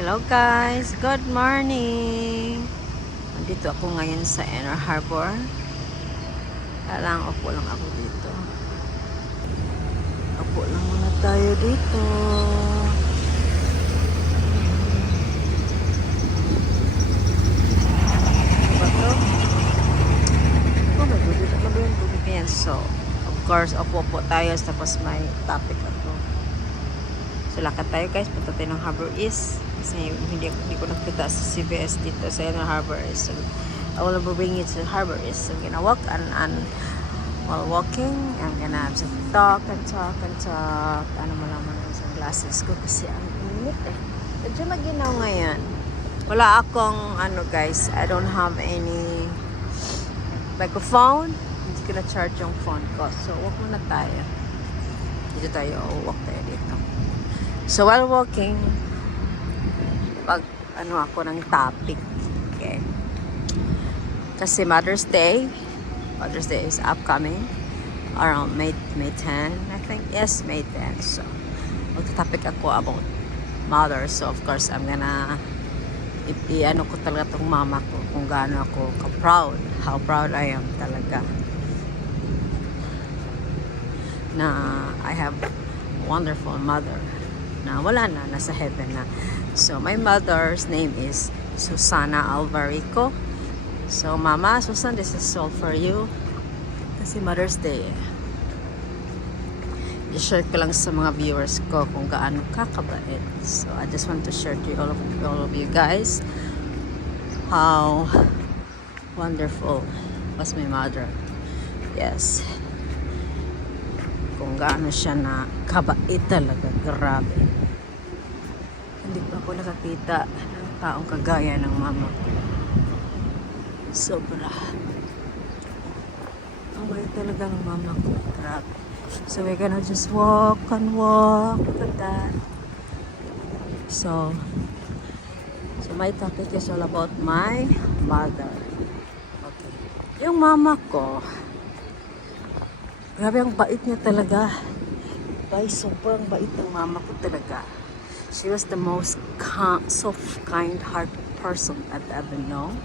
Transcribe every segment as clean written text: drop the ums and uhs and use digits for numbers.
Hello guys, good morning. Nandito ako ngayon sa Inner Harbor. Upo lang ako dito. Upo lang muna tayo dito. Ano ba to? Oh my God, dito ba yung tubig yan? So, of course, upo tayo tapos may topic ako. So, lakad tayo guys, punta tayo ng Harbor East. Kasi hindi ko nakita sa CBS dito sa Inner Harbor East. So, I will bring you to Harbor East. So, I'm gonna walk and while walking, I'm gonna have some talk. Ano mo naman yung sunglasses ko kasi ang init eh. Medyo maginaw ngayon. Wala akong guys, I don't have any microphone. Hindi ko na charge yung phone ko. So, walk muna tayo. Dito tayo, walk tayo dito. So, while walking, ako ng topic. Okay. Kasi Mother's Day is upcoming around May 10, I think. Yes, May 10. So, magta-topic ako about mother. So, of course, I'm gonna i-ano ko talaga tong mama ko kung gaano ako ka-proud. How proud I am talaga na I have a wonderful mother na wala na, nasa heaven na. So, my mother's name is Susana Alvarico. So, Mama, Susan, this is all for you. Kasi Mother's Day. I-share ko lang sa mga viewers ko kung gaano kakabait. So, I just want to share to all of you guys how wonderful was my mother. Yes. Kung gaano siya na kabait talaga. Grabe. Hindi pa ako nakakita ng taong kagaya ng mama ko. Sobra. Ang bait talaga ng mama ko. Grabe. So we're gonna just walk and walk. Look at that. So my topic is all about my mother. Okay. Yung mama ko, grabe ang bait niya talaga. Sobrang bait ng mama ko talaga. She was the most soft, kind-hearted person I've ever known.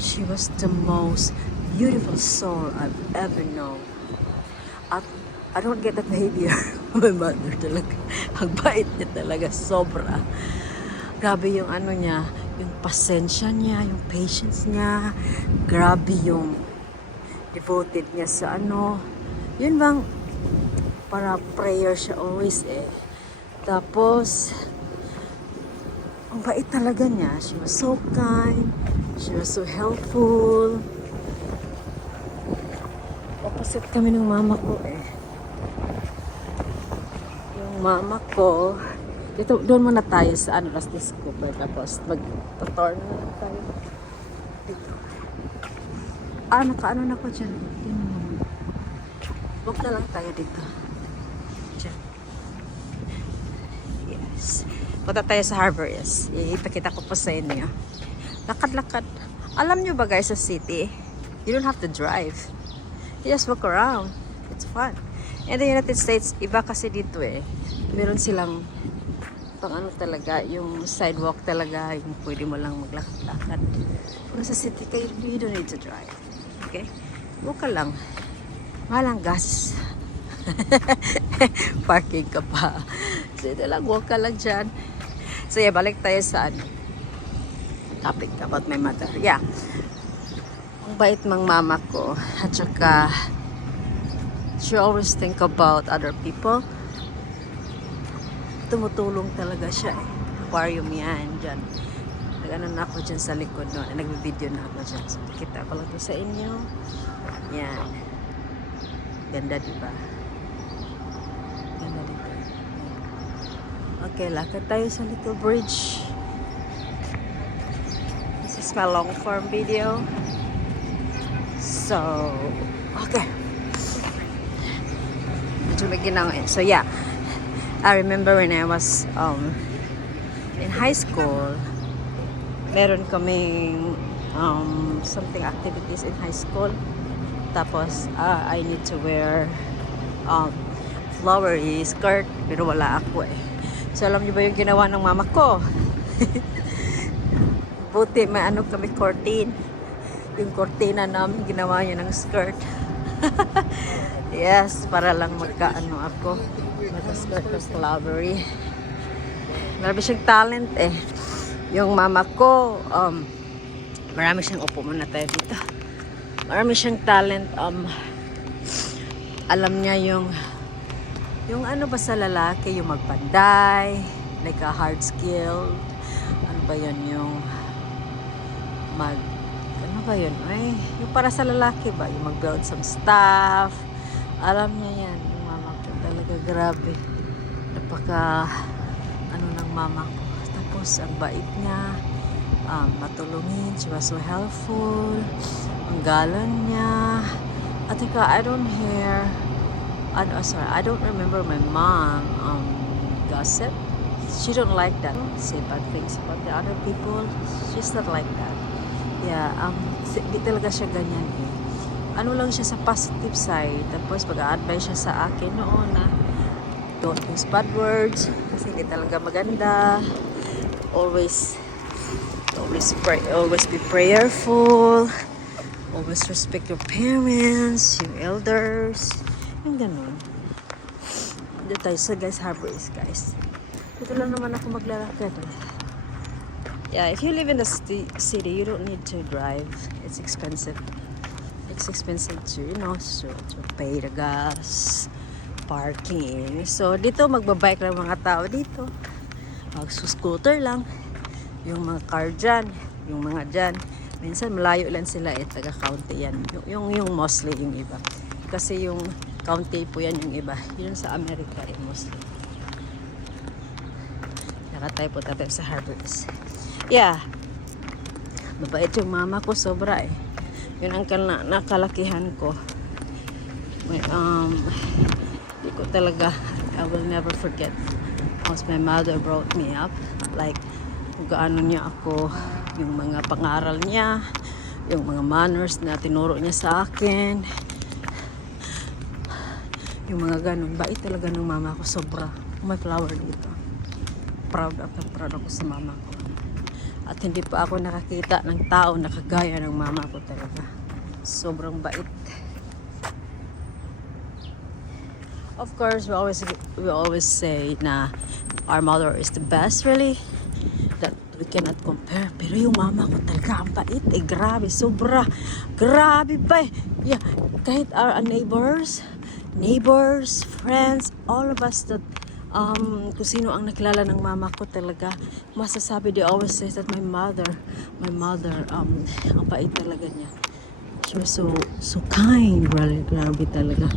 She was the most beautiful soul I've ever known. At I don't get that behavior of my mother talaga. Ang bait niya talaga, sobra. Grabe yung niya, yung pasensya niya, yung patience niya. Grabe yung devoted niya sa Yun bang, para prayer siya always eh. Tapos, ang bait talaga niya. She was so kind. She was so helpful. Opposite kami ng mama ko eh. Yung mama ko, doon muna tayo sa Rusty Cooper. Tapos, mag-turn na tayo. Dito. Nakaano na ko dyan. Huwag na lang tayo dito. Punta tayo sa Harbor East. Ipakita ko po sa inyo. Lakad-lakad. Alam nyo ba guys sa city, you don't have to drive. You just walk around. It's fun. In the United States, iba kasi dito eh. Meron silang talaga, yung sidewalk talaga, yung pwede mo lang maglakad-lakad. Kung sa city kayo, you don't need to drive. Okay? Walk ka lang. Mahal ang gas. Parking ka pa. So, ito lang, walk ka lang dyan. So, yeah, balik tayo sa topic about my mother. Yeah. Ang bait mang mama ko. At saka, she always think about other people. Tumutulong talaga siya eh. Aquarium yan, dyan. Nag-ano na ako dyan sa likod no. Nag-video na ako dyan. So, kita ko lang ito sa inyo. Yan. Ganda, diba? Ganda dito. Okay, lakad tayo sa little bridge. This is my long form video. So, okay. Medyo may ginawin. So, yeah. I remember when I was in high school, meron kaming something activities in high school. Tapos, I need to wear flowery skirt, pero wala ako eh. So, alam niyo ba yung ginawa ng mama ko? Buti may ano kami curtain. Yung cortina namin ginawa niya ng skirt. Yes, para lang magkaano ako. Magka-skirt ng Clovery. Marami siyang talent eh. Yung mama ko, marami siyang, upo muna tayo dito. Marami siyang talent. Alam niya yung ano ba sa lalaki, yung magpanday, like a hard skill. Ano ba yun, yung ano ba yun? Ay, yung para sa lalaki ba? Yung mag-build some stuff. Alam niya yan. Yung mama ko talaga grabe. Napaka ano ng mama ko. Tapos ang bait niya. Matulungin. She was so helpful. Ang galang niya. At saka, I don't remember my mom gossip. She don't like that. Say bad things about the other people. She's not like that. Yeah, di talaga siya ganyan eh. Ano lang siya sa positive side. Tapos pag-a-advise siya sa akin noon na don't use bad words kasi hindi talaga maganda. Always be prayerful. Always respect your parents, your elders. Yung ganun. Dito tayo sa guys, Harbor East guys. Dito lang naman ako maglalakad. Yeah, if you live in the city, you don't need to drive. It's expensive. It's expensive to, to pay the gas, parking. So, dito magbabike lang mga tao dito. Mag-scooter lang. Yung mga car dyan, yung mga dyan. Minsan malayo lang sila taga-county yan. Yung mostly yung iba. Kasi yung county po yan yung iba. Yun sa Amerika mostly. Nakatay po tayo sa Harbor East. Yeah. Mabait yung mama ko, sobra eh. Yun ang nakalakihan ko. Hindi ko talaga, I will never forget. Once my mother brought me up, like, kung gaano niya ako, yung mga pangaral niya, yung mga manners na tinuro niya sa akin. Yung mga ganun, bait talaga ng mama ko, sobra. May flower dito. Proud ako sa mama ko. At hindi pa ako nakakita ng tao na kagaya ng mama ko talaga. Sobrang bait. Of course, we always say na our mother is the best, really. That we cannot compare. Pero yung mama ko talaga ang bait. Grabe, sobra. Grabe pa eh. Yeah, kahit our neighbors, friends, all of us that kung sino ang nakilala ng mama ko talaga, masasabi, they always say that my mother, ang bait talaga niya. She was so kind, really, grabe talaga.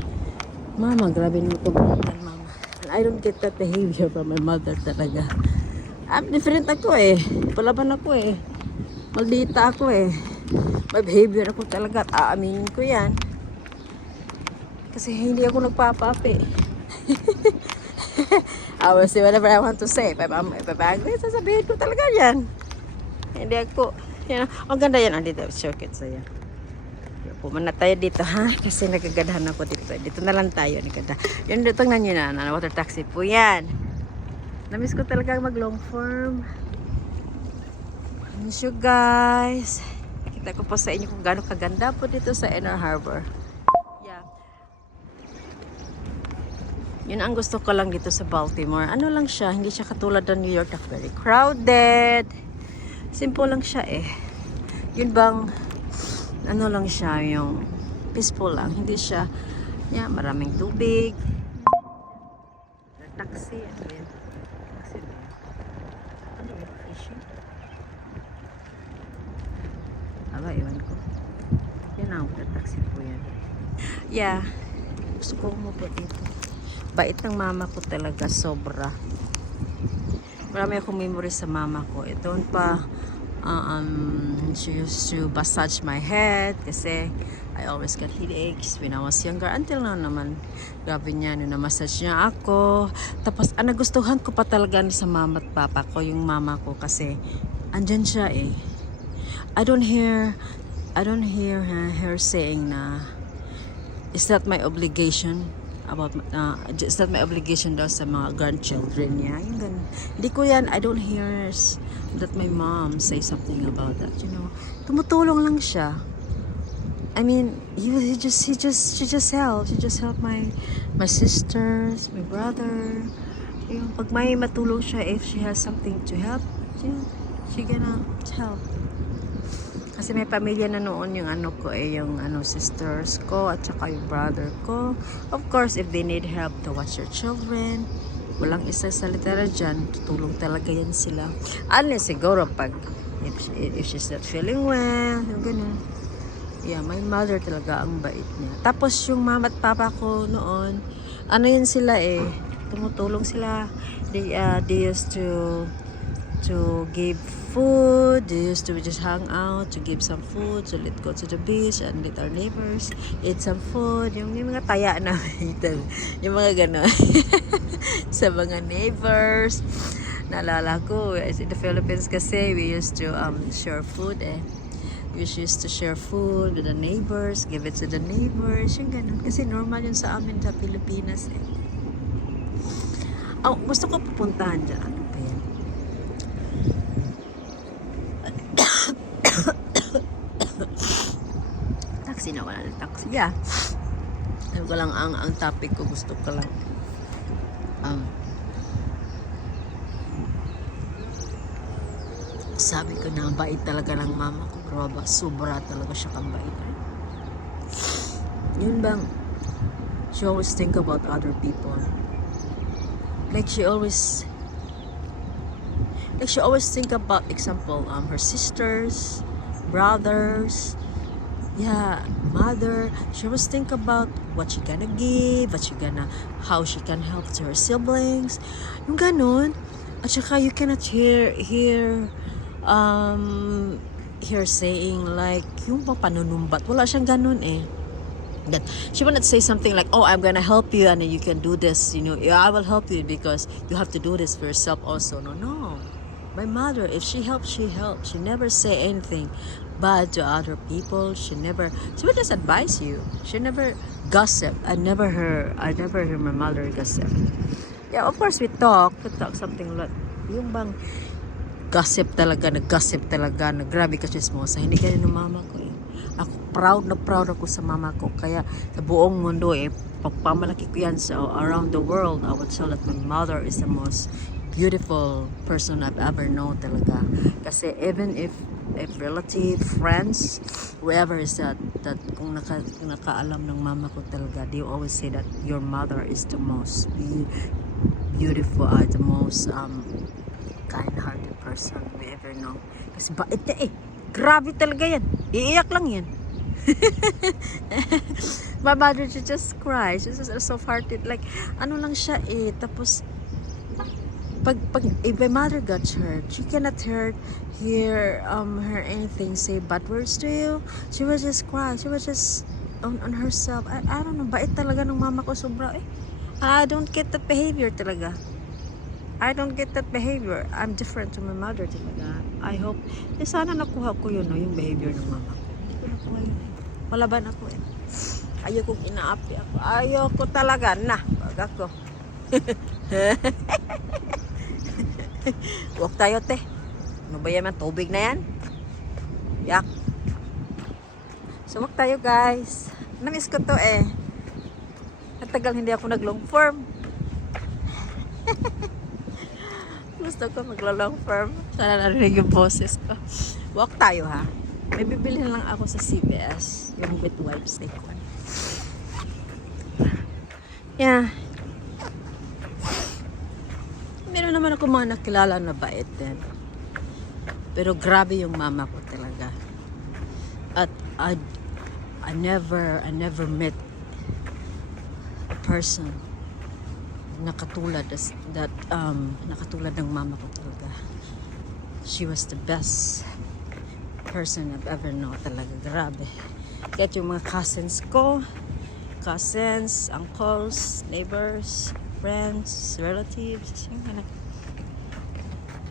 Mama, grabe naman pagbutan, mama. And I don't get that behavior from my mother talaga. I'm different ako eh. Palaban ako eh. Maldita ako eh. May behavior ako talaga at aaminin ko yan. Kasi hindi ako nagpapapi. I will say whatever I want to say. If I'm angry, sasabihin ko talaga yan. Hindi ako, ang ganda yan. Andito, shortcut sa yan. Pumana tayo dito, ha? Kasi nagagadahan ako dito. Dito na lang tayo. Yun, dito nga nyo na. Water taxi po yan. Namiss ko talaga mag long form. Miss you guys. Kita ko po sa inyo kung gaano kaganda po dito sa Inner Harbor. Yun ang gusto ko lang dito sa Baltimore. Ano lang siya, hindi siya katulad ng New York na very crowded. Simple lang siya eh. Yun bang, ano lang siya, yung peaceful lang. Hindi siya, maraming tubig. Taxi, ano yun? Taxi ba? Ano yun? Fishing? Aba, iwan ko. Yan ang taxi po yan. Yeah. Gusto ko mo po dito. Bait ng mama ko talaga, sobra. Marami akong memories sa mama ko. Ito pa, she used to massage my head kasi I always got headaches when I was younger. Until now naman, grabe niya, na-massage niya ako. Tapos, nagustuhan ko pa talaga sa mama at papa ko, yung mama ko kasi andyan siya eh. I don't hear her saying na is that my obligation about is that my obligation daw sa mga grandchildren niya. Yung ganun. Hindi ko yan, I don't hear that my mom say something about that, you know. Tumutulong lang siya. I mean, she just helped my sisters, my brother. Yung pag may matulong siya, if she has something to help, she gonna help. Kasi may pamilya na noon yung ano ko yung sisters ko at saka yung brother ko. Of course, if they need help to watch their children, walang isa sa litera dyan, tutulong talaga yan sila. Unless siguro pag if she's not feeling well, yung ganun. Yeah, my mother talaga ang bait niya. Tapos yung mama at papa ko noon, ano yun sila tumutulong sila. They used to give food. They used to just hang out, to give some food, so let's go to the beach and let our neighbors eat some food. Yung mga taya na yung mga gano'n. Sa mga neighbors. Naalala ko, in the Philippines kasi, we used to share food We used to share food with the neighbors, give it to the neighbors, yung ganun. Kasi normal yun sa amin sa Pilipinas Oh, gusto ko pupuntahan dyan. Ano ba yan? Taxi na, wala ng taxi. Yeah. Ano ko lang ang topic ko, gusto ko lang sabi ko na bait talaga ng mama ko. Grabe, sobra talaga siya kang bait. Yun bang, she always think about other people. Like she always think about, example, her sisters, brothers, mother. She always think about what she gonna give, how she can help to her siblings. Yung ganun. At saka you cannot hear saying like yung panunumbat. Wala siyang ganun That she will not say something like, oh, I'm gonna help you and then you can do this, I will help you because you have to do this for yourself also. No. My mother, if she helps, she helps. She never say anything bad to other people. She will just advise you. She never gossip. I never hear my mother gossip. Yeah, of course we talk something like yung bang nag-gossip talaga, grabe ka chismosa. Hindi kaya ng mama ko Ako, proud ako sa mama ko. Kaya sa buong mundo pagpamalaki ko yan around the world. I would tell that my mother is the most beautiful person I've ever known talaga. Kasi even if relative, friends, whoever is that kung nakaalam ng mama ko talaga, they always say that your mother is the most beautiful, the most kind-hearted person we ever know. Kasi bait niya grabe talaga yan. Iiyak lang yan. My mother, she just cries. She's just soft-hearted. Like, ano lang siya Tapos, pag if my mother got hurt, she cannot hear her anything say bad words to you. She will just cry. She will just on herself. I don't know. Bait talaga ng mama ko sobra I don't get that behavior talaga. I'm different to my mother talaga. I hope, sana nakuha ko yun, yung behavior ng mama ko. Hindi ko nakuha yun Malaban ako Ayokong inaapi ako. Ayoko talaga Wag ako. Walk tayo, te. Ano ba yan? Tubig na yan? Yak. So, walk tayo, guys. Namiss ko to Natagal hindi ako nag-long form. Gusto ko maglo-long form. Sana narinig yung boses ko. Walk tayo, ha? May bibili lang ako sa CVS. Yung wet wipes ko. Yeah. Meron naman ako mga nakilala na bait din. Pero grabe yung mama ko talaga. At I never met a person nakatulad ng mama ko talaga. She was the best person I've ever known talaga. Grabe. Kahit yung mga cousins, uncles, neighbors, friends, relatives,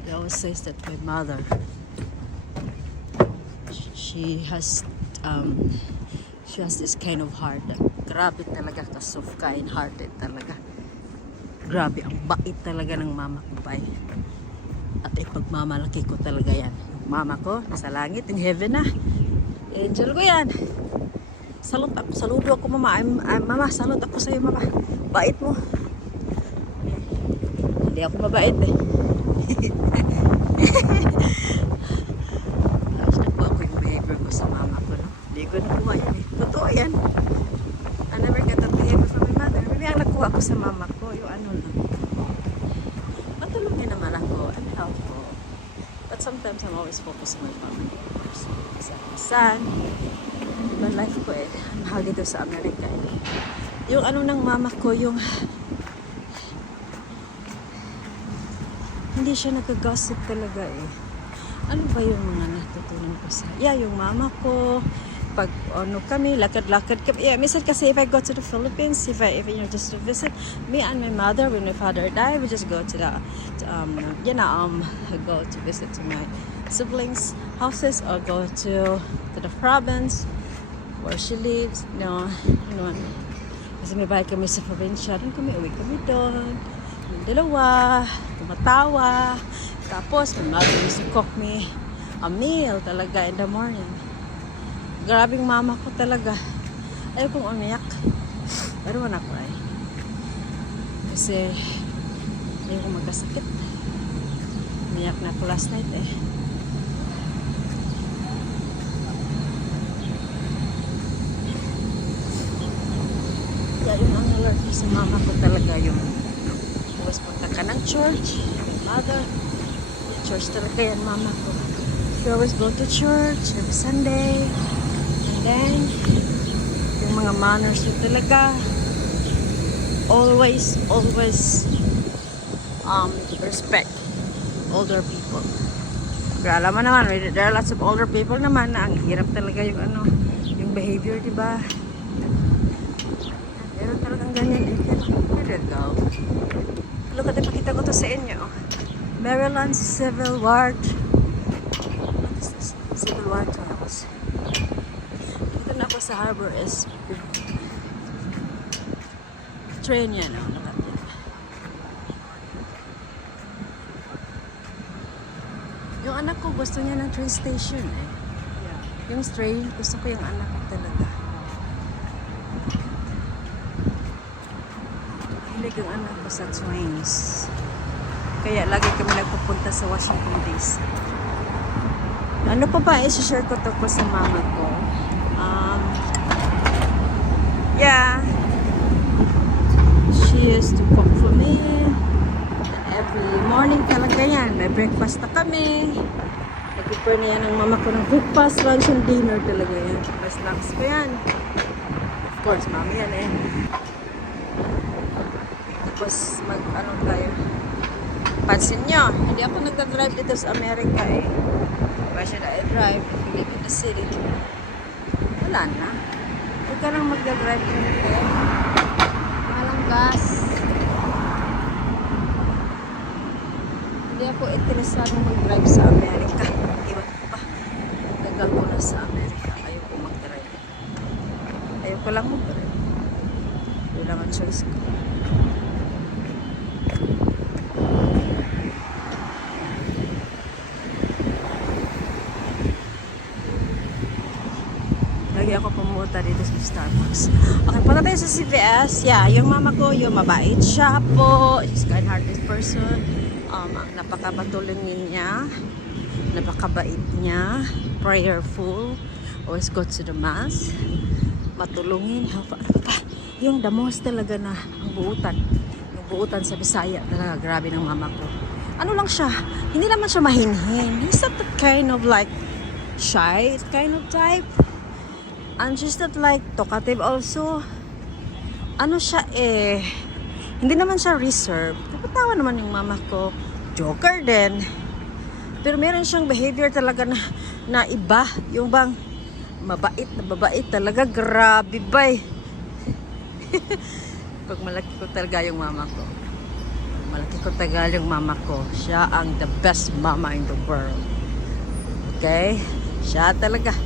they always says that my mother, she has this kind of heart that grabe talaga, soft kind-hearted talaga. Grabe, ang bait talaga ng mama ko pa At pagmamalaki ko talaga yan. Mama ko, nasa langit, in heaven na. Angel ko yan. Saludo ako mama. Mama, salute ako sa'yo mama. Bait mo. Hindi ako mabait eh. Tapos nakuha ko yung behavior ko sa mama ko. No? Hindi ko nakuha yan eh. Totoo yan. I never got that behavior from my mother. Maybe ang nakuha ko sa mama ko, yung ano lang. Matulungin naman ako. I'm helpful. But sometimes I'm always focused on my family. Kasi minsan, ibang life ko eh. Mahal dito sa Amerika eh. Yung ano ng mama ko, yung hindi siya nag-gossip talaga eh. Ano ba yung mga natutunan ko sa... Yeah, yung mama ko, pag ano kami, lakad-lakad kami. Yeah, minsan kasi if I go to the Philippines, if you know, just to visit, me and my mother, when my father died, we just go to the, go to visit to my siblings' houses or go to the province where she lives. You know, kasi may bahay kami sa probinsya, doon kami, uwi kami doon. Yung dalawa, tumatawa. Tapos, my mother used to cook me a meal talaga in the morning. Grabing mama ko talaga. Ayaw kong umiyak. Pero wala ko ay. Kasi, ayaw kong magkasakit. Umiyak na ako last night eh. Kaya yung ang alert ko sa mama ko talaga yung always punta ka ng church. My mother, church talaga yan mama ko. She always go to church every Sunday. And then, yung mga manners yun talaga. Always respect older people. Kaya alam mo naman, there are lots of older people naman na ang hirap talaga yung ano, yung behavior, diba? Meron talagang ganyan. Here you go. Look at ipakita ko to sa inyo. Maryland Civil Ward. What is this? Civil Ward House. Dito na ako sa Harbor SP. Train yan. Look at it. Yung anak ko gusto niya ng train station eh. Yung train, gusto ko yung anak ko talaga. Hilig yung anak ko sa trains. Kaya lagi kami nagpupunta sa Washington DC. Ano pa ba i-share ko to po sa mama ko? Yeah. She used to cook for me. Every morning talaga yan. May breakfast na kami. Nag-prepare niya ng mama ko ng breakfast, lunch, and dinner talaga yan. May snacks ko yan. Of course, mami yan eh. Tapos mag-ano tayo. Pansin nyo, hindi ako nagdadrive dito sa Amerika eh. Why should I drive if you live in the city? Wala na. Huwag ka nang magdadrive dito. Walang gas. Hindi ako interesado mag-drive sa Amerika. Iwan ko pa. Tagal ko na sa Amerika. Ayaw ko mag-drive. Ayaw ko lang mag-drive. Yun lang ang choice ko. Lagi ako pumunta dito sa Starbucks. Okay, punta tayo sa CVS. Yeah, yung mama ko, yung mabait siya po. She's kind-hearted person. Ang napakabatulungin niya. Napakabait niya. Prayerful. Always go to the mass. Matulungin. Ano pa? Yung the most talaga na ang buutan. Yung buutan sa Bisaya talaga. Grabe ng mama ko. Ano lang siya? Hindi naman siya mahinhin. He's not that kind of like shy kind of type. And she's not like talkative also. Ano siya eh, hindi naman siya reserved. Napatawa naman yung mama ko. Joker din. Pero meron siyang behavior talaga na iba. Yung bang mabait na babait talaga. Grabe bay. Pag malaki ko talaga yung mama ko. Pag malaki ko talaga yung mama ko. Siya ang the best mama in the world. Okay? Siya talaga.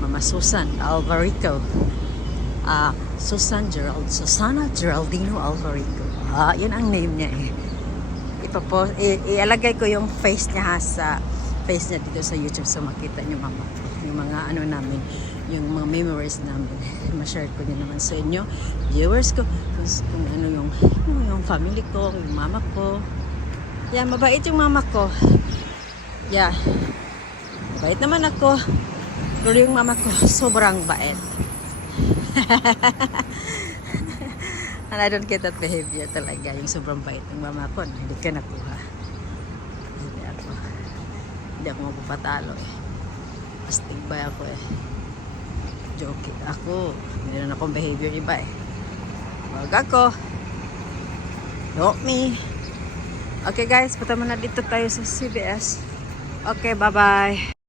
Mama Susan Alvarico. Susana Geraldino Alvarico. Yan ang name niya eh. ialagay ko yung face niya ha, sa face niya dito sa YouTube so makita niyo mama yung mga ano namin, yung mga memories namin. Ma-share ko din naman sa inyo, viewers ko, kung ano yung family ko, yung mama ko. Yeah, mabait yung mama ko. Yeah. Mabait naman ako. Pero yung mama ko, sobrang bait. And I don't get that behavior talaga. Yung sobrang bait ng mama ko, hindi ka nakuha. Hindi ako magpapatalo eh. Astig ba ako eh. Joke ako. Hindi na akong behavior iba eh. Wag ako. Not me. Okay guys, punta muna dito tayo sa CBS. Okay, bye-bye.